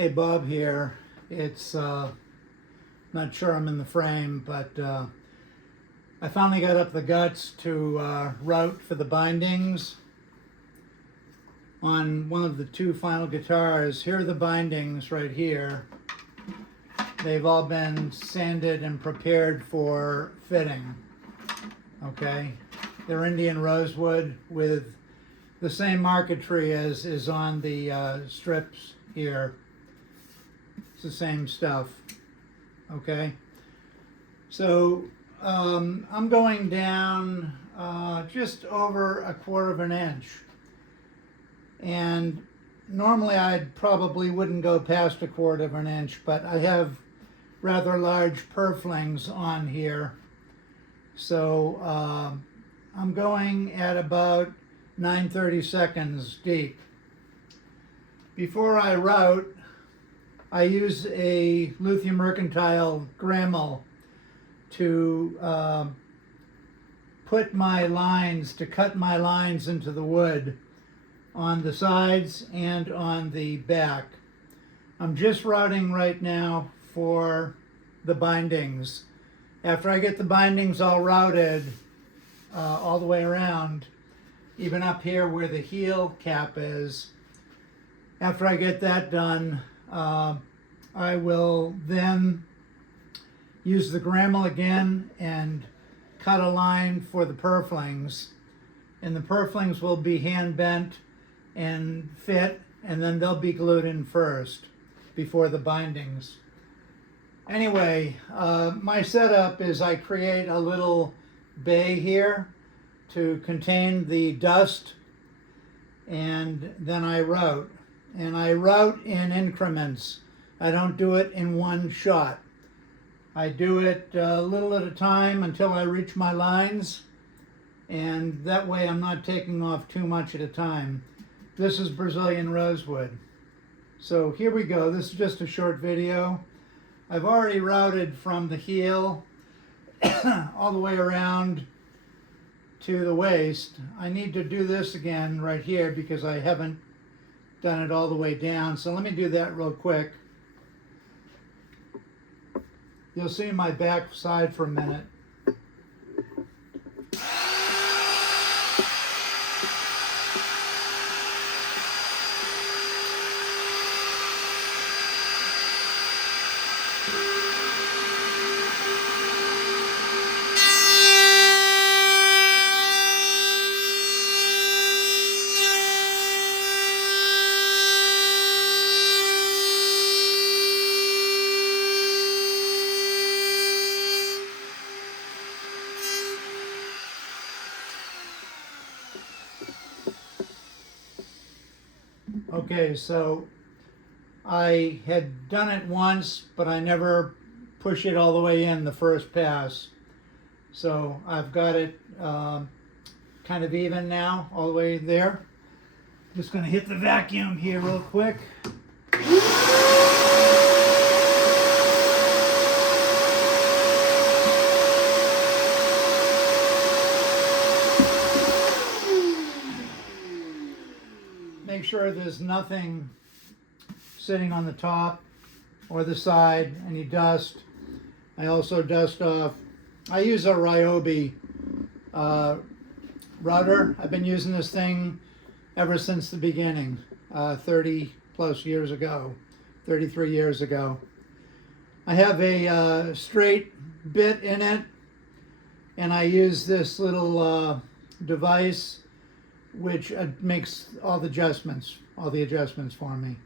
Hey, Bob here. It's not sure I'm in the frame, but I finally got up the guts to route for the bindings on one of the two final guitars. Here are the bindings right here. They've all been sanded and prepared for fitting. Okay, they're Indian rosewood with the same marquetry as is on the strips here. It's the same stuff. Okay, so I'm going down just over 1/4 of an inch, and normally I probably wouldn't go past 1/4 of an inch, but I have rather large purflings on here, so I'm going at about 9/32 deep. Before I route, I use a Luthier Mercantile Gremel to cut my lines into the wood on the sides and on the back. I'm just routing right now for the bindings. After I get the bindings all routed all the way around, even up here where the heel cap is, after I get that done, I will then use the Gremel again and cut a line for the purflings. And the purflings will be hand bent and fit, and then they'll be glued in first before the bindings. Anyway, my setup is I create a little bay here to contain the dust, and then I route. And I route in increments. I don't do it in one shot. I do it a little at a time until I reach my lines, and that way I'm not taking off too much at a time. This is Brazilian rosewood. So here we go. This is just a short video. I've already routed from the heel all the way around to the waist. I need to do this again right here because I haven't done it all the way down. So let me do that real quick. You'll see my back side for a minute. Okay, so I had done it once, but I never push it all the way in the first pass. So I've got it kind of even now, all the way there. Just going to hit the vacuum here real quick. Make sure there's nothing sitting on the top or the side, any dust. I also dust off. I use a Ryobi router. I've been using this thing ever since the beginning, 30 plus years ago, 33 years ago. I have a straight bit in it, and I use this little device which makes all the adjustments for me.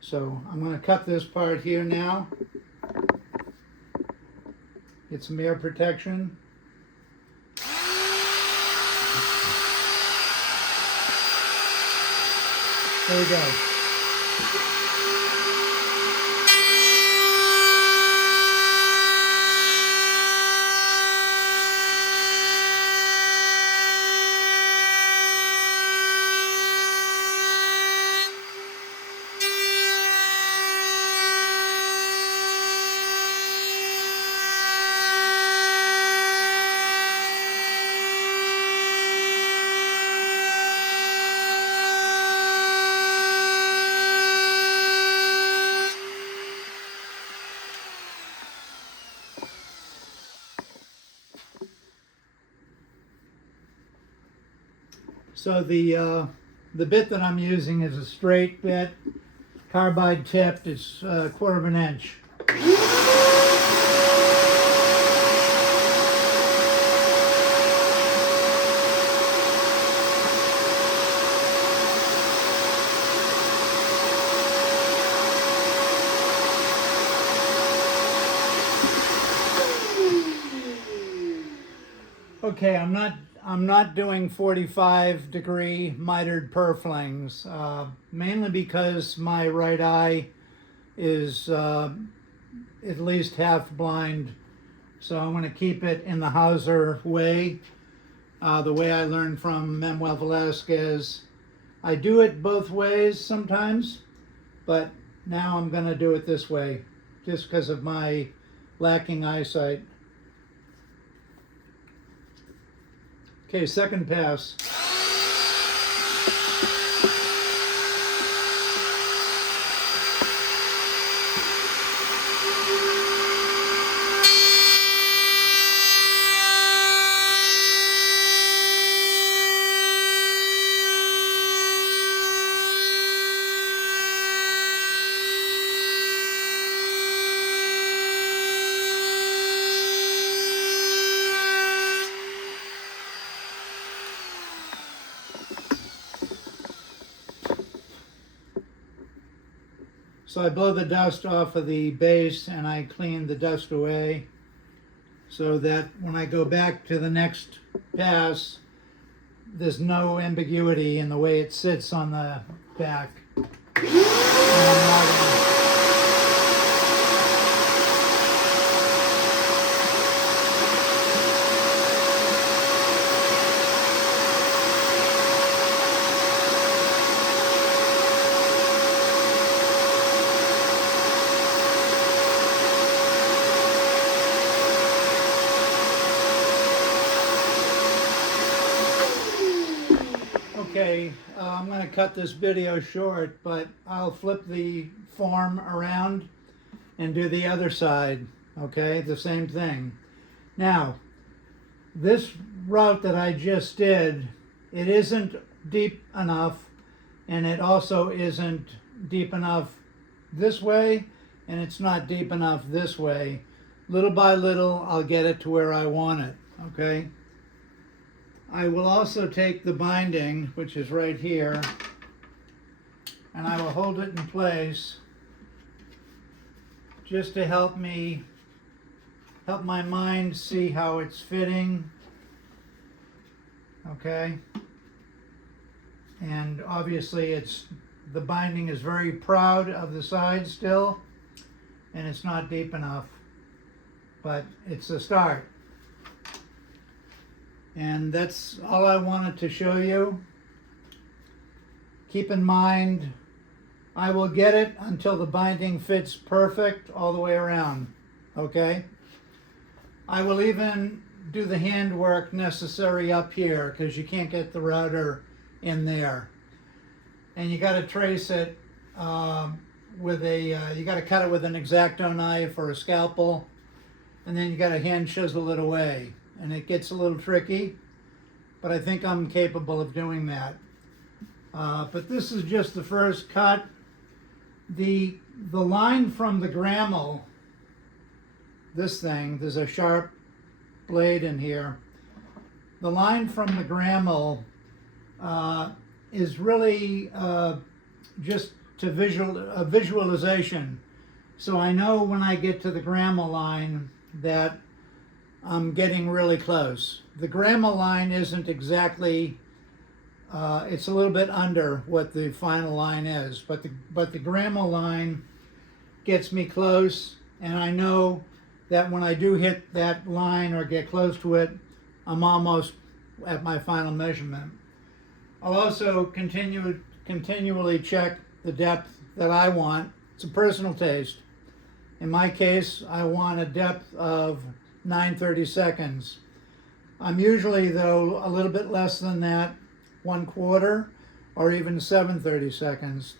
So I'm going to cut this part here now. Get some air protection. There we go. So the bit that I'm using is a straight bit, carbide tipped. It's a quarter of an inch. Okay, I'm not doing 45-degree mitered purflings, mainly because my right eye is at least half blind. So I'm going to keep it in the Hauser way, the way I learned from Manuel Velasquez. I do it both ways sometimes, but now I'm going to do it this way, just because of my lacking eyesight. Okay, second pass. So I blow the dust off of the base and I clean the dust away so that when I go back to the next pass, there's no ambiguity in the way it sits on the back. Okay, I'm going to cut this video short, but I'll flip the form around and do the other side, okay? The same thing. Now, this route that I just did, it isn't deep enough, and it also isn't deep enough this way, and it's not deep enough this way. Little by little, I'll get it to where I want it, okay? I will also take the binding, which is right here, and I will hold it in place just to help my mind see how it's fitting, okay? And obviously the binding is very proud of the side still, and it's not deep enough, but it's a start. And that's all I wanted to show you. Keep in mind, I will get it until the binding fits perfect all the way around, okay? I will even do the handwork necessary up here because you can't get the router in there. And you got to trace it with you got to cut it with an X-Acto knife or a scalpel, and then you got to hand chisel it away. And it gets a little tricky, but I think I'm capable of doing that. But this is just the first cut. The line from the Gremel, this thing, there's a sharp blade in here. The line from the Gremel is really just to visualization. So I know when I get to the Gremel line that I'm getting really close. The Gremel line isn't exactly, it's a little bit under what the final line is, but the Gremel line gets me close, and I know that when I do hit that line or get close to it, I'm almost at my final measurement. I'll also continually check the depth that I want. It's a personal taste. In my case, I want a depth of 9/32. I'm usually, though, a little bit less than that, 1/4 or even 7/32.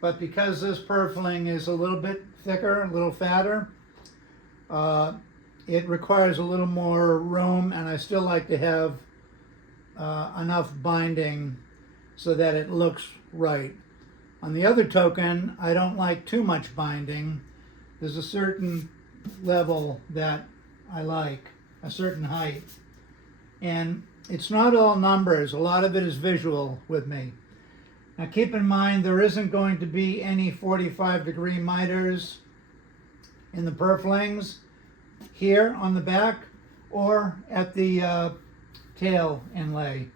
But because this purfling is a little bit thicker, a little fatter, it requires a little more room, and I still like to have enough binding so that it looks right. On the other token, I don't like too much binding. There's a certain level that I like, a certain height. And it's not all numbers, a lot of it is visual with me. Now keep in mind there isn't going to be any 45-degree miters in the purflings here on the back or at the tail inlay.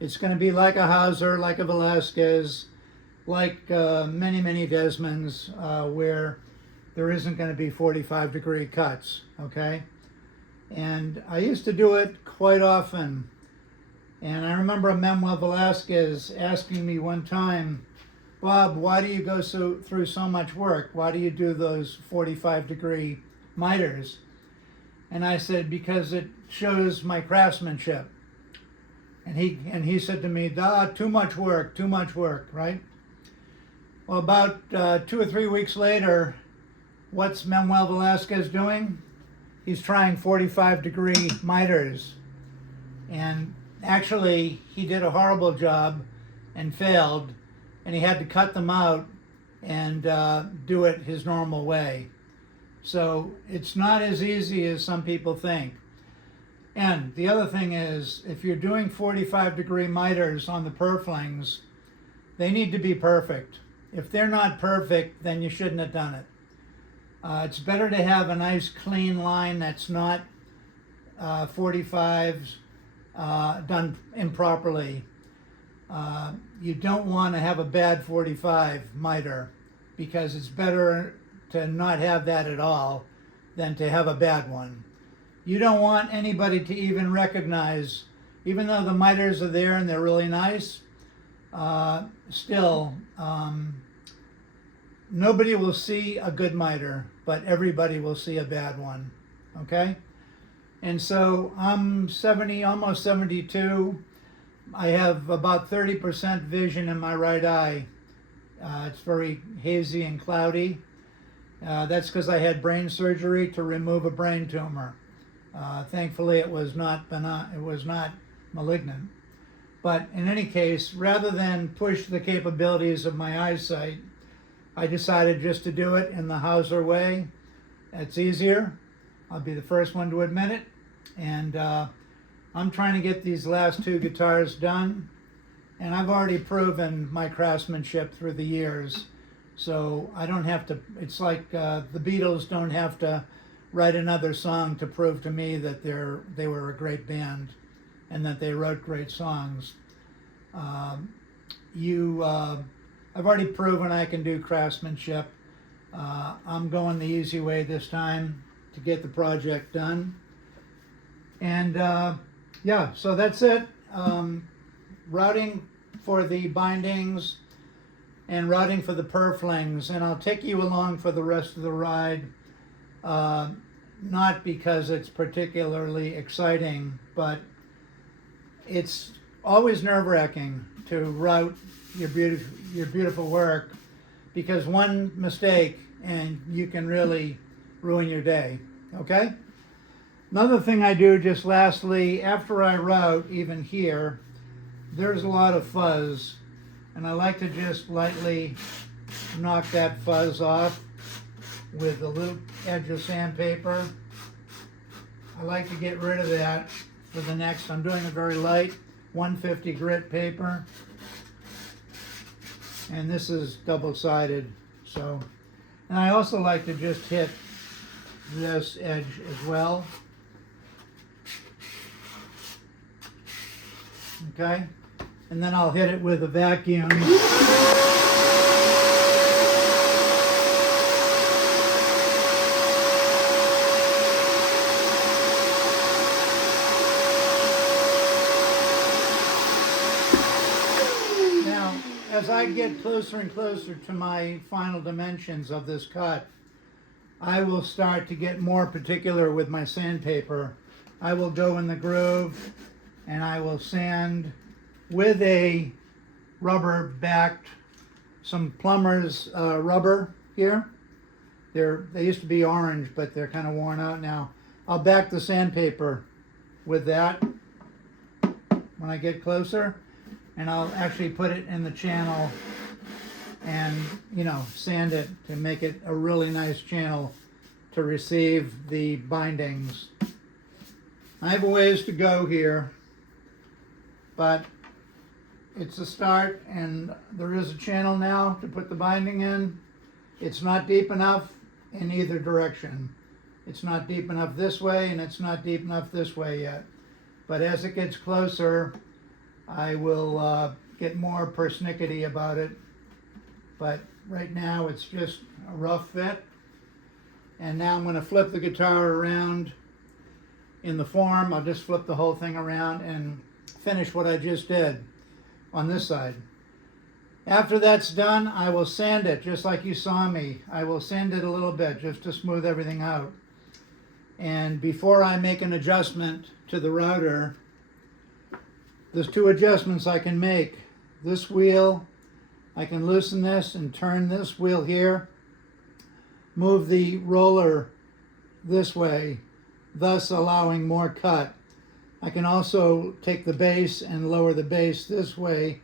It's going to be like a Hauser, like a Velasquez, like many Desmonds, where there isn't going to be 45-degree cuts, okay? And I used to do it quite often. And I remember Manuel Velasquez asking me one time, Bob, why do you go through so much work? Why do you do those 45-degree miters? And I said, because it shows my craftsmanship. And he said to me, too much work, right? Well, about 2 or 3 weeks later, what's Manuel Velasquez doing? He's trying 45-degree miters. And actually, he did a horrible job and failed, and he had to cut them out and do it his normal way. So it's not as easy as some people think. And the other thing is, if you're doing 45-degree miters on the purflings, they need to be perfect. If they're not perfect, then you shouldn't have done it. It's better to have a nice clean line that's not 45s done improperly. You don't want to have a bad 45 miter, because it's better to not have that at all than to have a bad one. You don't want anybody to even recognize, even though the miters are there and they're really nice, still, nobody will see a good miter, but everybody will see a bad one, okay? And so I'm 70, almost 72. I have about 30% vision in my right eye. It's very hazy and cloudy. That's because I had brain surgery to remove a brain tumor. Thankfully, it was not benign, it was not malignant. But in any case, rather than push the capabilities of my eyesight, I decided just to do it in the Hauser way. It's easier. I'll be the first one to admit it. And I'm trying to get these last 2 guitars done. And I've already proven my craftsmanship through the years. So I don't have to, it's like the Beatles don't have to write another song to prove to me that they were a great band and that they wrote great songs. I've already proven I can do craftsmanship. I'm going the easy way this time to get the project done. And yeah, so that's it. Routing for the bindings and routing for the purflings, and I'll take you along for the rest of the ride. Not because it's particularly exciting, but it's always nerve-wracking to route your beautiful work, because one mistake and you can really ruin your day, okay? Another thing I do, just lastly, after I route, even here, there's a lot of fuzz, and I like to just lightly knock that fuzz off with a little edge of sandpaper. I like to get rid of that for the next. I'm doing a very light 150 grit paper, and this is double-sided. So, and I also like to just hit this edge as well. Okay, and then I'll hit it with a vacuum. Now, as I get closer and closer to my final dimensions of this cut, I will start to get more particular with my sandpaper. I will go in the groove and I will sand with a rubber backed, some plumber's rubber here. They used to be orange, but they're kind of worn out now. I'll back the sandpaper with that. when I get closer, and I'll actually put it in the channel and, you know, sand it to make it a really nice channel to receive the bindings. I have a ways to go here, but it's a start, and there is a channel now to put the binding in. It's not deep enough in either direction. It's not deep enough this way, and it's not deep enough this way yet. But as it gets closer, I will get more persnickety about it. But right now it's just a rough fit. And now I'm going to flip the guitar around in the form. I'll just flip the whole thing around and finish what I just did on this side. After that's done, I will sand it just like you saw me. I will sand it a little bit just to smooth everything out. And before I make an adjustment to the router, there's two adjustments I can make. This wheel, I can loosen this and turn this wheel here, move the roller this way, thus allowing more cut. I can also take the bass and lower the bass this way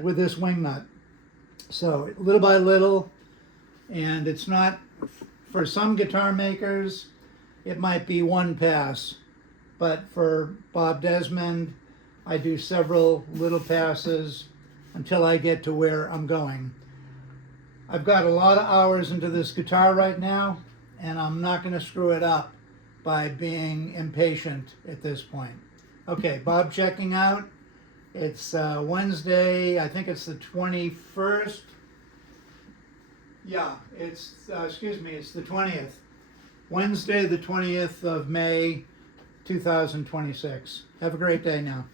with this wing nut. So little by little, and it's not, for some guitar makers, it might be one pass, but for Bob Desmond, I do several little passes until I get to where I'm going. I've got a lot of hours into this guitar right now, and I'm not going to screw it up by being impatient at this point. Okay, Bob checking out. It's Wednesday, I think it's the 21st. Yeah, it's, it's the 20th. Wednesday, the 20th of May, 2026. Have a great day now.